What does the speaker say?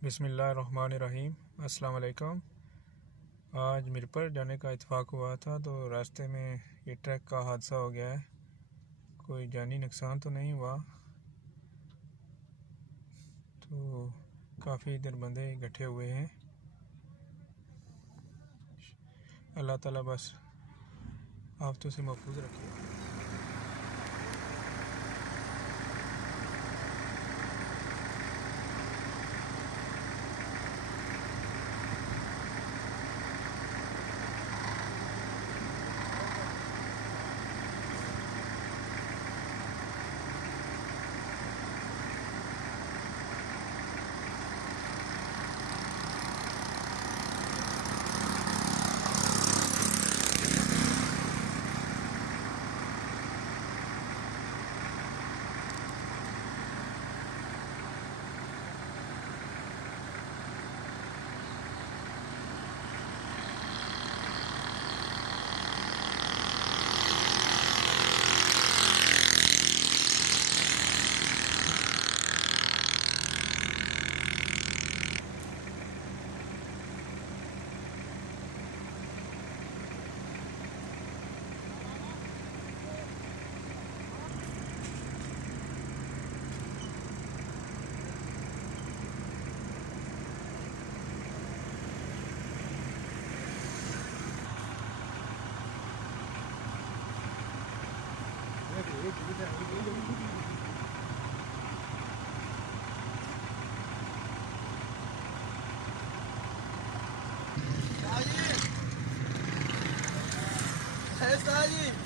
बिस्मिल्लाहिर्रहमानिर्रहीम। अस्सलाम वालेकुम। आज मिरपर जाने का इत्तेफाक हुआ था तो रास्ते में ये ट्रक का हादसा हो गया है। कोई जानी नुकसान तो नहीं हुआ, तो काफ़ी इधर बंदे इकट्ठे हुए हैं। अल्लाह ताला बस आफतों से महफूज रखे। जी